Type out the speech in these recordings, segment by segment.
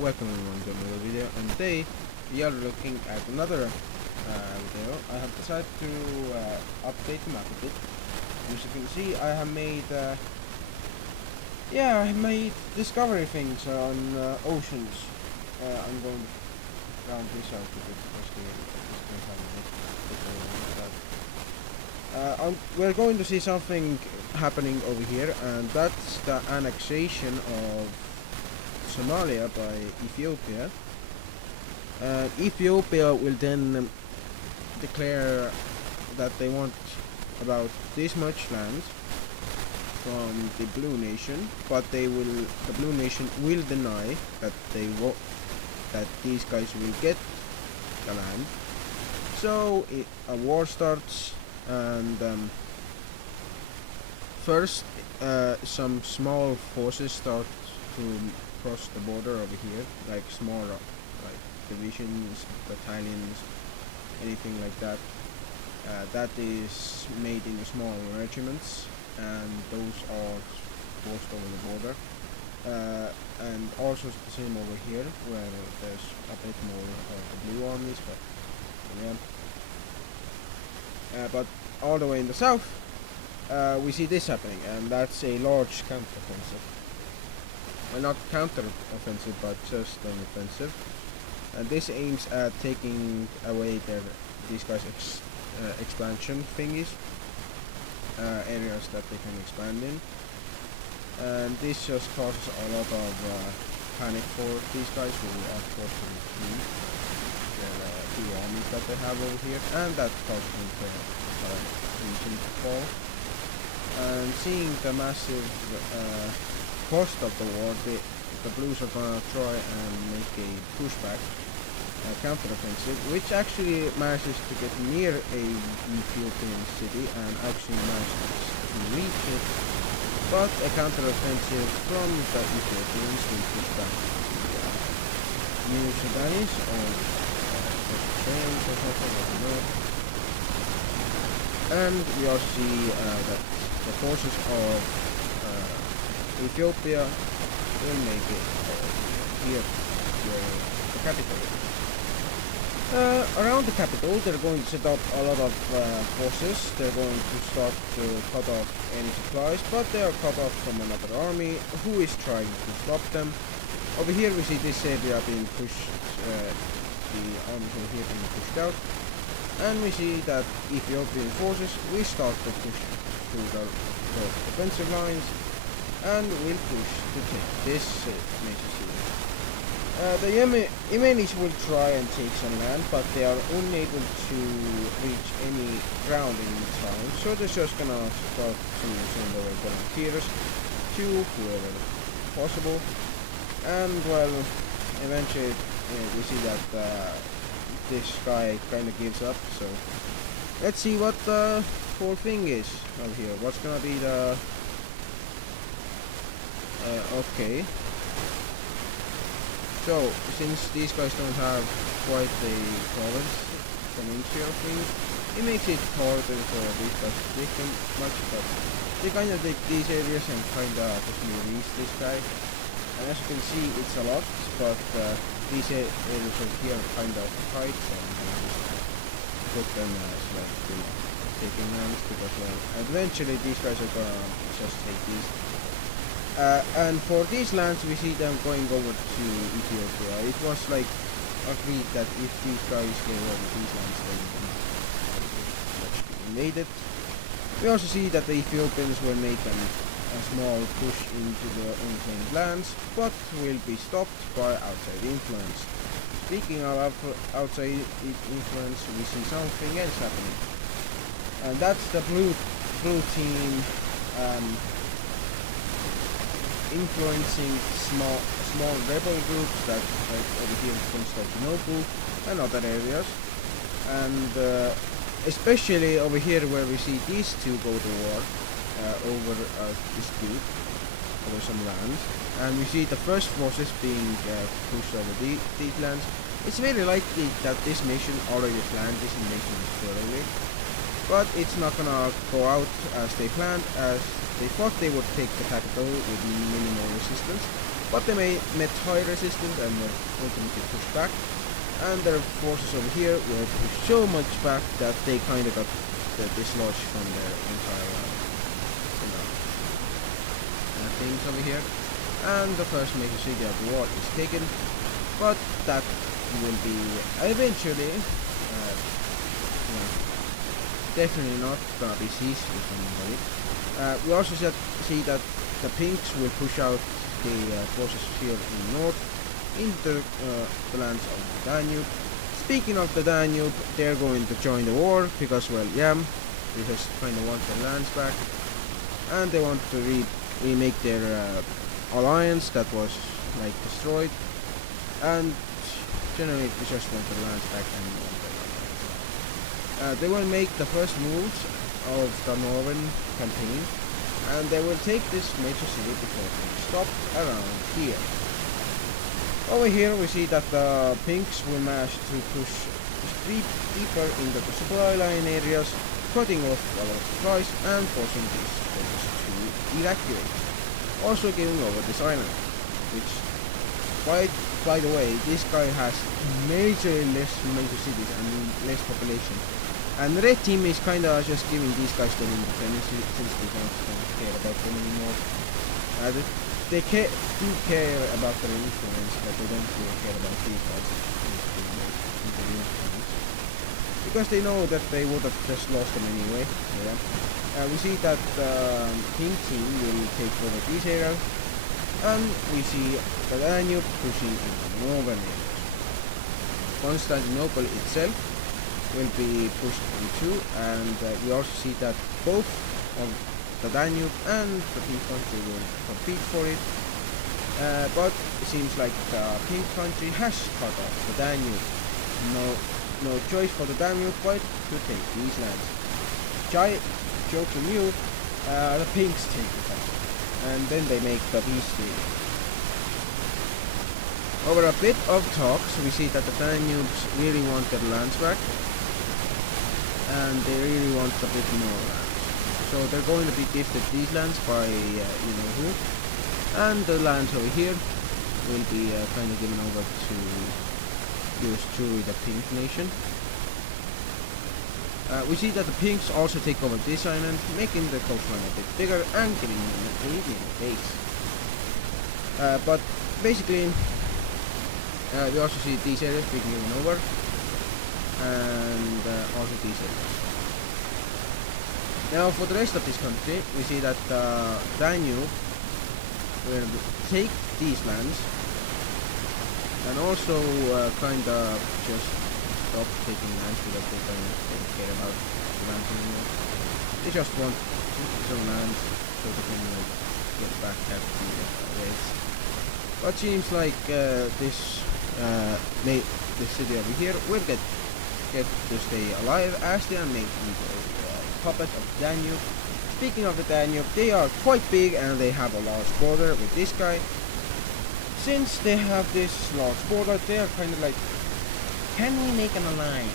Welcome everyone to another video, and today we are looking at another video. I have decided to update the map a bit. As you can see, I have made I made discovery things on oceans. I'm going to round this out a bit because we're going to see something happening over here, and that's the annexation of Somalia by Ethiopia. Ethiopia will then declare that they want about this much land from the Blue Nation, but the Blue Nation will deny that that these guys will get the land. So a war starts, and first some small forces start to cross the border over here, like small like divisions, battalions, anything like that. That is made in small regiments, and those are forced over the border. And also the same over here, where there's a bit more of the blue armies, but yeah. But all the way in the south, we see this happening, and that's a large counter-offensive. Well, not counter-offensive, but just an offensive. And this aims at taking away these guys' expansion thingies, areas that they can expand in. And this just causes a lot of panic for these guys who are forced to retreat their two armies that they have over here, and that causes them to region to fall. And seeing the massive cost of the war, the Blues are gonna try and make a pushback, counter-offensive, which actually manages to get near a Ethiopian city and actually manages to reach it, but a counter-offensive from the Ethiopians will push back the New Sudanese or Eritreans or something, I don't know. And we also see that the forces of Ethiopia will make it here to the capital. Around the capital, they're going to set up a lot of forces. They're going to start to cut off any supplies, but they are cut off from another army who is trying to stop them. Over here we see this area being pushed, the armies over here being pushed out, and we see that Ethiopian forces will start to push through the defensive lines and will push to take this major city. The Yemenis will try and take some land, but they are unable to reach any ground in Mitzrayim, so they're just gonna start to send over volunteers to whoever possible. And well, eventually we see that this guy kind of gives up, so let's see what the whole thing is over here. What's gonna be the okay. So, since these guys don't have quite a province provincial thing, it makes it harder for these guys to take them much, but they kind of take these areas and kind of just release this guy. And as you can see, it's a lot, but these areas over here are kind of tight, so I'm going to put them as like taking lands, because well, eventually these guys are gonna just take these. And for these lands, we see them going over to Ethiopia. It was like agreed that if these guys go over these lands, they will be invaded. We also see that the Ethiopians will make a small push into the unclaimed lands, but will be stopped by outside influence. Speaking of outside influence, we see something else happening, and that's the blue team influencing small rebel groups that like over here in Constantinople and other areas, and especially over here where we see these two go to war over a dispute over some land, and we see the first forces being pushed over these lands. It's very likely that this mission already planned this invasion thoroughly, but it's not gonna go out as they planned, as they thought they would take the capital with minimal resistance, but they met high resistance and were ultimately pushed back, and their forces over here were pushed so much back that they kind of got dislodged from their entire things over here, and the first major city of the war is taken, but that will be eventually definitely not gonna be seized with somebody. We also see that the Pinks will push out the forces here in the north into the lands of the Danube. Speaking of the Danube, they're going to join the war because, well, yeah, they just kind of want their lands back, and they want to remake their alliance that was like destroyed, and generally they just want their lands back and they will make the first moves of the northern campaign, and they will take this major city before they stop around here. Over here we see that the Pinks will manage to push deeper into the supply line areas, cutting off a lot of supplies and forcing these forces to evacuate. Also giving over this island, which, by the way, this guy has major cities and less population. And the red team is kinda just giving these guys their independence since they don't care about them anymore. They do care about their influence, but they don't really care about these guys because they know that they would have just lost them anyway. Yeah. We see that the pink team will take over these areas, and we see the Danube pushing into the northern areas. Constantinople itself will be pushed into, and we also see that both of the Danube and the Pink country will compete for it, but it seems like the Pink country has cut off the Danube. No choice for the Danube but to take these lands. Joke on you, the Pinks take the country, and then they make the peace deal. Over a bit of talks, we see that the Danubes really want their lands back, and they really want a bit more land. So they're going to be gifted these lands by you know who, and the lands over here will be kind of given over to the Pink nation. We see that the Pinks also take over this island, making the coastline a bit bigger and giving them an alien base. But basically, we also see these areas being given over, and also these areas. Now for the rest of this country, we see that Danube will take these lands, and also kinda just stop taking lands because they don't care about the lands anymore. They just want some lands so they can get back at the race. But seems like this city over here will get to stay alive as they are making a puppet of Danube. Speaking of the Danube, they are quite big and they have a large border with this guy. Since they have this large border, they are kind of like, can we make an alliance?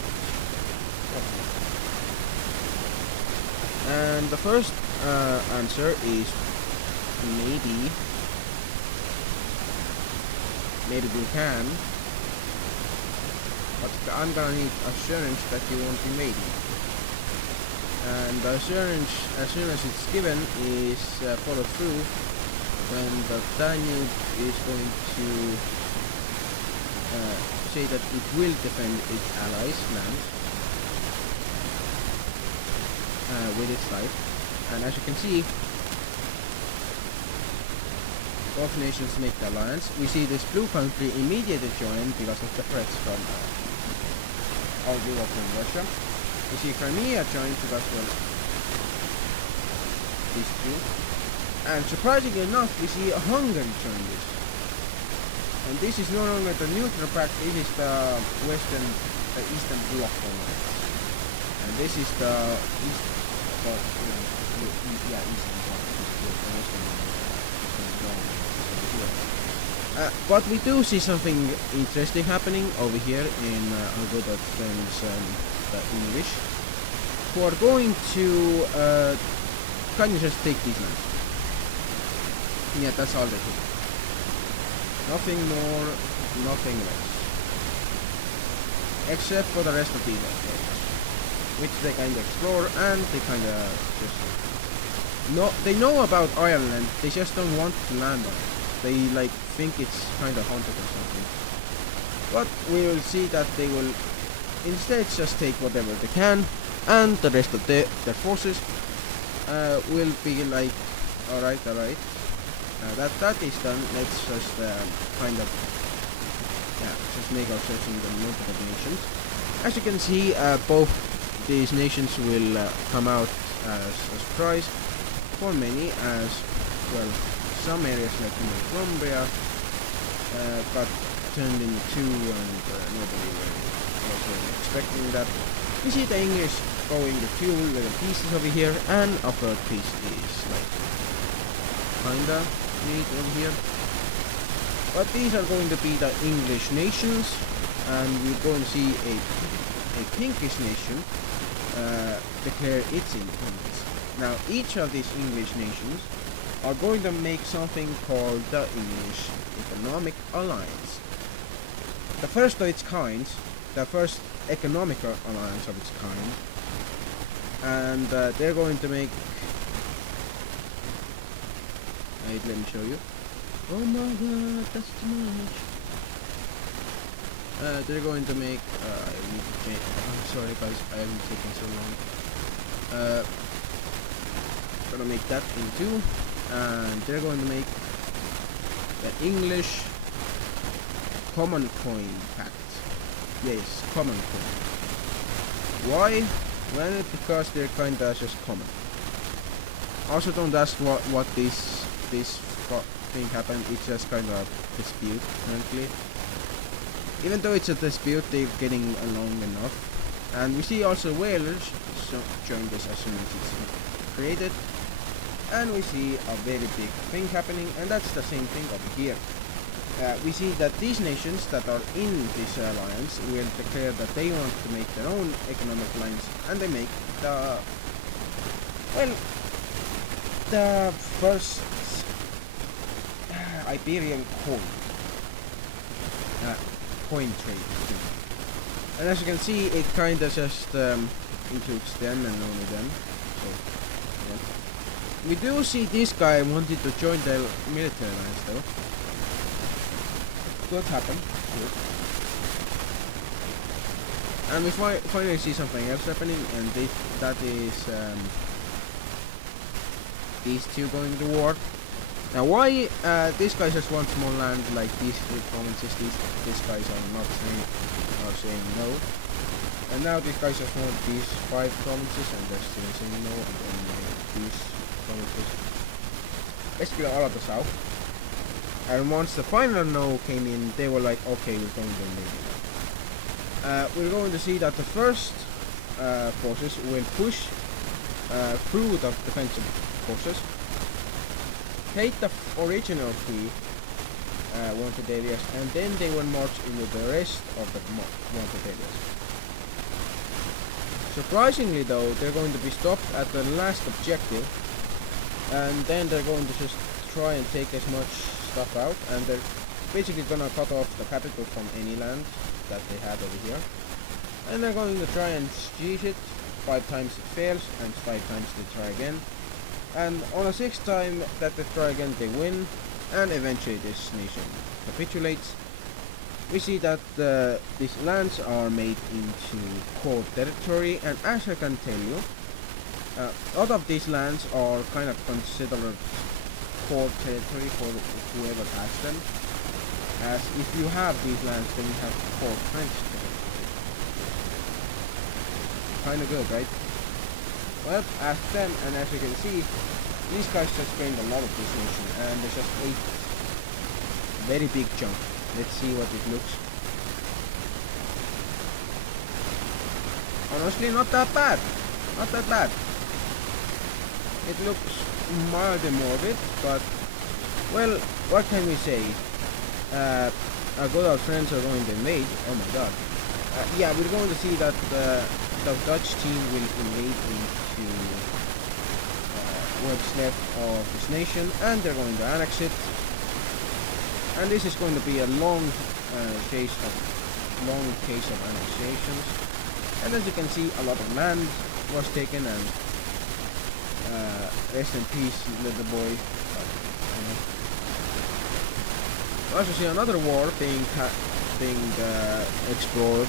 And the first answer is maybe we can, but I'm gonna need assurance that you won't be maybe. And the assurance, as soon as it's given, is followed through when the Danube is going to say that it will defend its allies' land with its life. And as you can see, both nations make the alliance. We see this blue country immediately join because of the threats from our European Russia. We see Crimea join because of these two. And surprisingly enough, we see Hungary join this. And this is no longer the neutral pact, this is the Eastern Bloc alliance. And this is the Eastern Bloc. But we do see something interesting happening over here in our good friends the English, who are going to kind of just take these lands. Yeah, that's all they do. Nothing more, nothing less. Except for the rest of the areas, which they kind of explore, and they kind of just they know about Ireland, they just don't want to land on it. They like think it's kind of haunted or something. But we will see that they will instead just take whatever they can, and the rest of their forces will be like, alright, that is done. Let's just kind of just make ourselves in the multiple nations. As you can see, both these nations will come out as a surprise for many, as well some areas like Colombia got turned into two, and nobody was really expecting that. We see the English going the few little pieces over here, and a third piece is like kinda neat over here. But these are going to be the English nations, and we're going to see a pinkish nation declare its independence. Now, each of these English nations are going to make something called the English Economic Alliance. The first of its kind, the first economic alliance of its kind, and they're going to make... Wait, let me show you. Oh my god, that's too much. They're going to make... I need to change... I'm sorry guys, I haven't taken so long. Gonna make that thing too. And they're going to make the English Common Coin Pact. Yes, Common Coin. Why? Well, because they're kinda just common. Also, don't ask what this thing happened. It's just kind of a dispute currently. Even though it's a dispute, they're getting along enough. And we see also whalers join this as soon as it's created. And we see a very big thing happening, and that's the same thing over here. We see that these nations that are in this alliance will declare that they want to make their own economic alliance, and they make the first Iberian coin trade thing. And as you can see, it kind of just includes them and only them. So, yeah. We do see this guy wanted to join the military alliance though. Could happen. Good. And we finally see something else happening, and that is these two going to war. Now, why these guys just want more land like these three provinces? These guys are not saying no. And now these guys just want these 5 provinces, and they're still saying no. And then these provinces, basically all of the south. And once the final no came in, they were like, okay, we're going to invade it. We're going to see that the first forces will push through the defensive forces, take the original 3 wanted areas, and then they will march into the rest of the wanted areas. Surprisingly though, they're going to be stopped at the last objective, and then they're going to just try and take as much stuff out, and they're basically gonna cut off the capital from any land that they had over here, and they're going to try and siege it. 5 times it fails, and 5 times they try again, and on the 6th time that they try again they win, and eventually this nation capitulates. We see that these lands are made into core territory, and as I can tell you, all of these lands are kind of considered core territory for whoever has them, as if you have these lands then you have core French territory. Kinda good, right? Well, ask them, and as you can see, these guys just gained a lot of this nation, and they just ate a very big chunk. Let's see what it looks. Honestly, not that bad. Not that bad. It looks mildly morbid, but, well, what can we say? Our good old friends are going to invade. Oh my god. Yeah, we're going to see that the Dutch team will invade into what's left of this nation, and they're going to annex it. And this is going to be a long case of annexations. And as you can see, a lot of land was taken, and rest in peace, little boy. We also see another war being explored.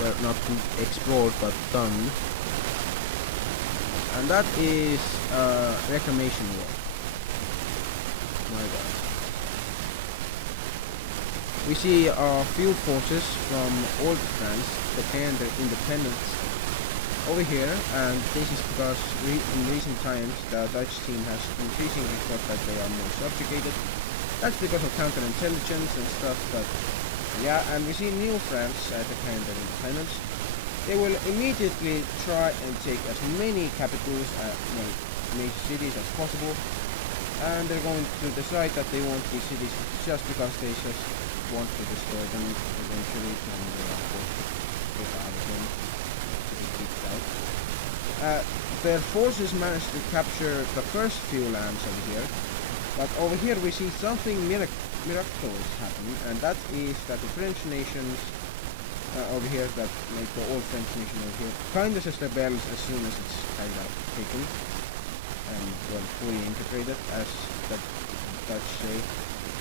Well, not explored, but done. And that is reclamation war. My God. We see a few forces from old France declaring their independence over here, and this is because in recent times the Dutch team has increasingly thought that they are more subjugated. That's because of counterintelligence and stuff, but yeah, and we see New France declaring their independence. They will immediately try and take as many capitals, major cities as possible, and they're going to decide that they want these cities just because they just want to destroy them eventually, and they of course get out of them to be kicked out. Their forces managed to capture the first few lands over here, but over here we see something miraculous happen, and that is that the French nations over here, that like the old French nation over here, kind of just rebels as soon as it's kind of taken and well fully integrated, as the Dutch say.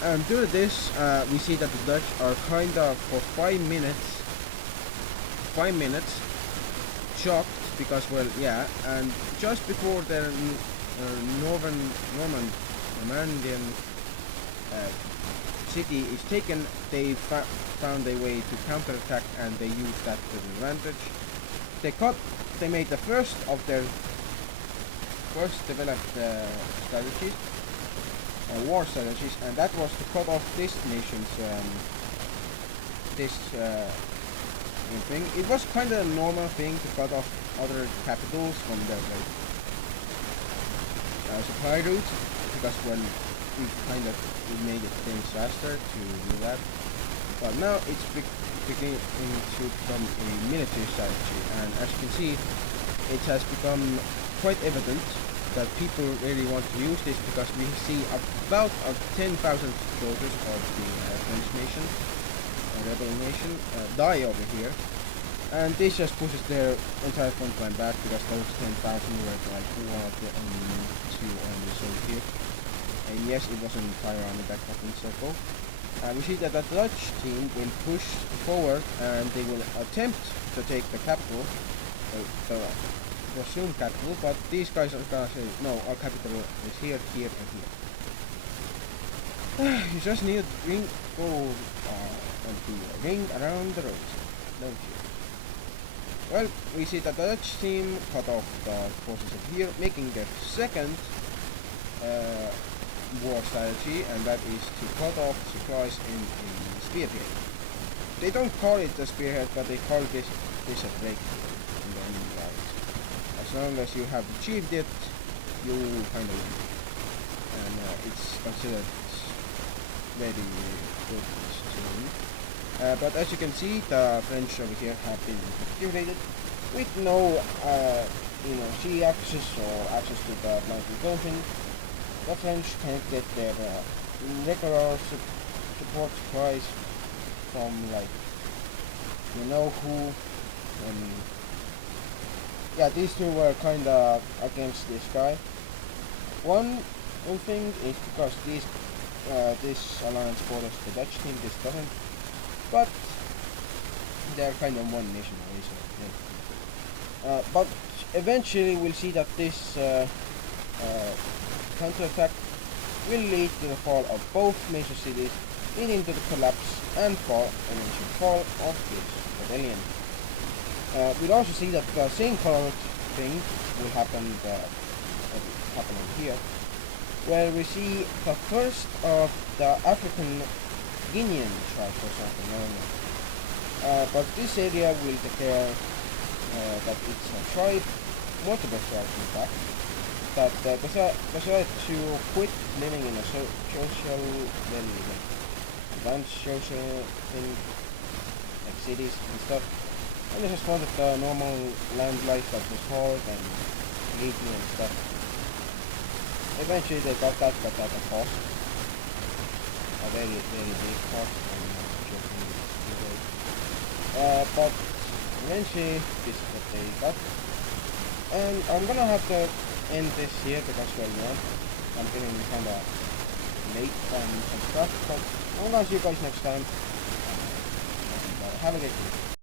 And due to this, we see that the Dutch are kind of for 5 minutes shocked, because well, yeah, and just before their Normandian city is taken, they found a way to counterattack, and they used that to their advantage. They made the first of their developed strategies, war strategies, and that was to cut off this nation's thing. It was kind of a normal thing to cut off other capitals from their supply routes, because when we made it things faster to do that. But now it's beginning to become a military strategy, and as you can see, it has become quite evident that people really want to use this, because we see about 10,000 soldiers of the French nation, rebel nation, die over here, and this just pushes their entire front line back, because those 10,000 were like one of the two armies over here. And yes, it was an entire army that got encircled. We see that the Dutch team will push forward, and they will attempt to take the capital, the presumed capital, but these guys are gonna say, no, our capital is here, here, and here. You just need to ring around the road, don't you? Well, we see that the Dutch team cut off the forces of here, making their second war strategy, and that is to cut off supplies in a spearhead. They don't call it a spearhead, but they call this a breakthrough in the enemy lines. As long as you have achieved it, you kind of win, and it's considered very good to win. But as you can see, the French over here have been captured with no sea access or access to the Atlantic Ocean. The French can get their regular support supplies from, like, you know who. Yeah, these two were kinda against this guy. One thing is because this alliance borders the Dutch team, this doesn't, but they're kind of one nation away, so yeah. But eventually we'll see that this counterattack will lead to the fall of both major cities, leading to the collapse and eventual fall of this rebellion. We'll also see that the same colored thing will happen happening here, where we see the first of the African Guinean tribes or something, I don't know. But this area will declare that it's a tribe, multiple tribes in fact, that decided to quit living in a social, advanced social thing, like cities and stuff, and they just wanted the normal land life that was hard and legal and stuff. Eventually they got that, but at a cost. very big part. I'm not joking. But eventually this is what they got. And I'm gonna have to end this here because I'm feeling kinda late on some stuff. But I'm gonna see you guys next time. Have a good day.